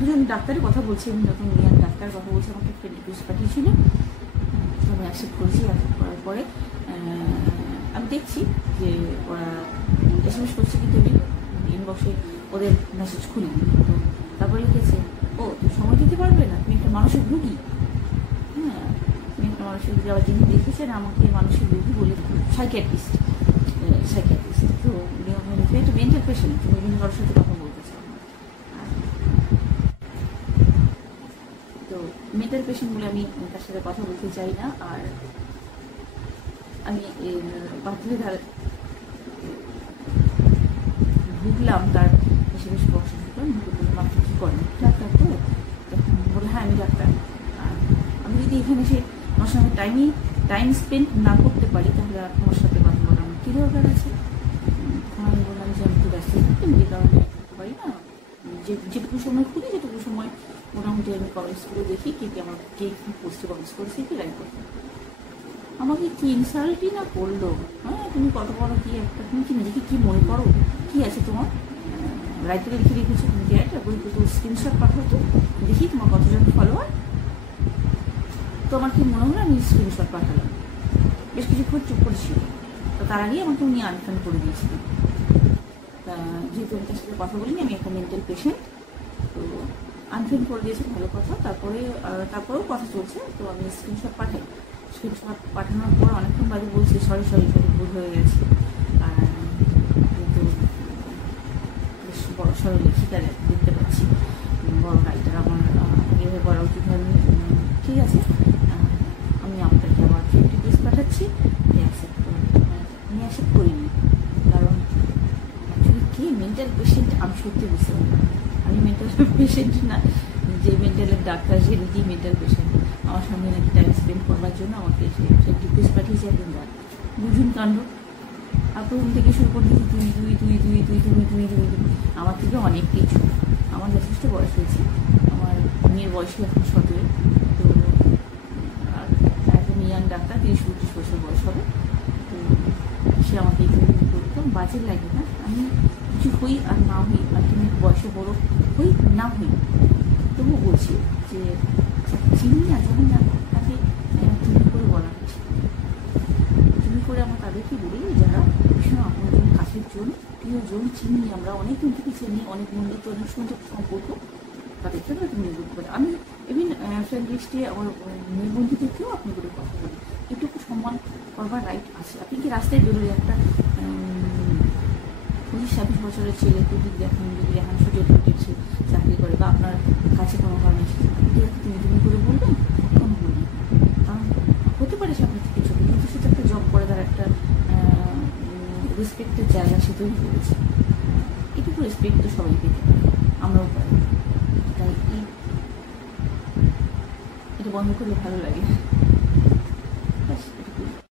দুজন ডাক্তারের কথা বলছি, আমি নতুন ইয়াং ডাক্তার কথা বলছি, আমাকে ফ্রেন্ড রিকোয়েস্ট পাঠিয়েছিল, তো আমি অ্যাকসেপ্ট করেছি। অ্যাকসেপ্ট করার পরে আমি দেখছি যে ওরা এসএমএস করছে, কিন্তু আমি ইনবক্সে ওদের মেসেজ খুলি। তো তারপরে লিখেছে, ও তুমি সময় দিতে পারবে না, তুমি একটা মানসিক রুগী। হ্যাঁ, তুমি একটা মানসিক রুগী। আবার যিনি দেখেছেন আমাকে মানসিক রুগী বলে, সাইকিয়াট্রিস্ট। তো উনি একটা মেন্টাল পেশেন্ট, তুমি বিভিন্ন কারোর সাথে কথা বলতে চাও। তো মেন্টাল পেশেন্ট বলে আমি তার সাথে কথা বলতে চাই না। আর আমি বাথরুমে ঢুকলাম, তার বেশি বেশি পছন্দ করেন, বললাম আপনি কী করেন? ডাক্তার। তো তখন বলে, হ্যাঁ আমি ডাক্তার। আমি যদি এখানে এসে আমার সঙ্গে টাইম স্পেন্ড না করতে পারি, তাহলে আমার সাথে কথা বলার আমার কী দরকার আছে? তখন আমি বললাম যে আমি তো ব্যস্ত থাকতাম, যে কারণে করতে পারি না। যেটুকু সময় খুলি, যেটুকু সময় মোটামুটি আমি কমেন্টস করে দেখি কে আমার কে কী পোস্টে কমেন্টস করেছে, কি লাইক করতে। আমাকে কি ইনসাল্টই না করলো। হ্যাঁ, তুমি কত বড় কি একটা, তুমি কি নিজেকে কী মনে করো? কী আছে তোমার? রাইটারে লিখে রেখেছো তুমি কি একটা বই, তো স্ক্রিনশট পাঠাও তো দেখি তোমার কতজন ফলোয়ার। তো আমার কি মনে হলো, আমি স্ক্রিনশট পাঠালাম। বেশ কিছুক্ষণ চুপ করেছিল, তো তার আগেই আমাকে উনি আনফ্রেন্ড করে দিয়েছিলেন। তা যেহেতু আমি তার সাথে কথা বলিনি, আমি একটা মেন্টাল পেশেন্ট, তো আনফ্রেন্ড করে দিয়েছে, ভালো কথা। তারপরেও কথা চলছে, তো আমি স্ক্রিনশট পাঠাই। স্ক্রিনশট পাঠানোর পর অনেকক্ষণ বাদে বলছি, সরি ভুল হয়ে গেছে। আর কিন্তু বেশ বড় সড়ো লেখিকা দেখতে পাচ্ছি, বড় রাইটার, আমার এভাবে বলা উচিত হয়। ঠিক আছে, আমি আপনাকে আমার ফ্রেন্ড রিকোয়েস্ট পাঠাচ্ছি, আমি অ্যাকসেপ্ট করিনি। কারণ অ্যাকচুয়ালি কি মেন্টাল পেশেন্ট আমি সত্যি বুঝতে পারি না। আমি মেন্টাল পেশেন্ট না, যে মেন্টালের ডাক্তার সে নিজেই মেন্টাল পেশেন্ট। আমার সঙ্গে নাকি টাইম স্পেন্ড করবার জন্য আমাকে সে রিকোয়েস্ট পাঠিয়েছে। এখন বুঝুন কাণ্ড, আর প্রথম থেকে শুরু করে দিয়েছি তুই। আমার থেকে অনেক কিছু। আমার যথেষ্ট বয়স হয়েছে, আমার মেয়ের বয়সই এখন 17। তো আর একজন ইয়াং ডাক্তার 30-32 বছর বয়স হবে। তো সে আমাকে একদম বাজে লাগে না। আমি কিছু হই আর না হই, আর তুমি বয়সে বড় হই না হই, তবু বলছি যে চিনি না জানি না, তাকে তুমি করে বলা হচ্ছে। তুমি করে আমরা তাদেরকে বলি যারা ভীষণ আপনাদের কাছের জন, প্রিয়জন, চিনি আমরা, অনেক দিন থেকে চিনি, অনেক বন্ধুত্ব, অনেক সুন্দর সম্পর্ক, তাদের জন্য তুমি বলতে পারি। আমি ইভিন ফ্রেন্ড লিস্টে আমার মেয়ের বন্ধুদেরকেও আপনি করে কথা বলি। এটুকু সম্মান করবার রাইট আছে। আপনি কি রাস্তায় বেরোলে একটা 25-26 বছরের ছেলে যদি দেখেন সুযোগ পেয়েছে, চাকরি করে, বা আপনার কাছে কোনো কারণে তুমি করে বলবেন? কোনো বলবেন, কারণ হতে পারে সে আপনার থেকে ছোটো, কিন্তু সেটা একটা জব করে, তার একটা রেসপেক্টের জায়গা সে তৈরি করেছে। এটুকু রেসপেক্ট তো সবাই পেতে পারে, আমরাও পারি। তাই এটা বন্ধ করলে ভালো লাগে।